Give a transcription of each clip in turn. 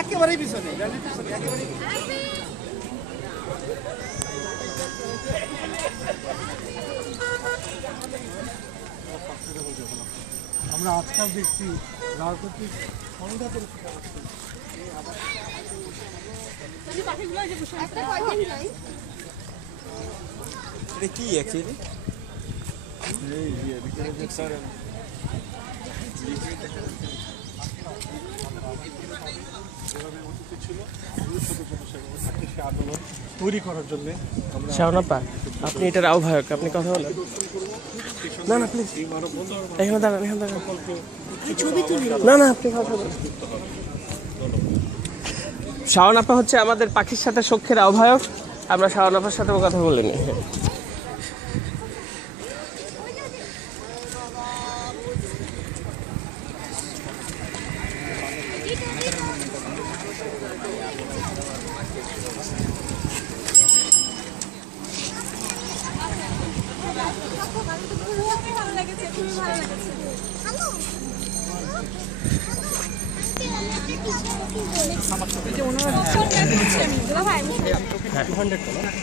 একেবারেই পিছনে আমরা আজকাল দেখছি রাজনৈতিক সংঘাত কি অ্যাকচুয়ালি তৈরি করার জন্য শাওনাপা, আপনি এটার আহ্বায়ক, আপনি কথা বলেন। না না প্লিজ এখানে দাঁড়ান, এখানে দাঁড়ান। না না আপনি কথা বলেন। শাওনাপা হচ্ছে আমাদের পাখির সাথে সখ্যের আহ্বায়ক। আমরা শাওনাপার সাথেও কথা বলিনি।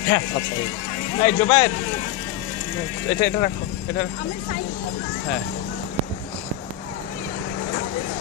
হ্যাঁ আচ্ছা, এই জুবায়ের এটা রাখো, এটা হ্যাঁ।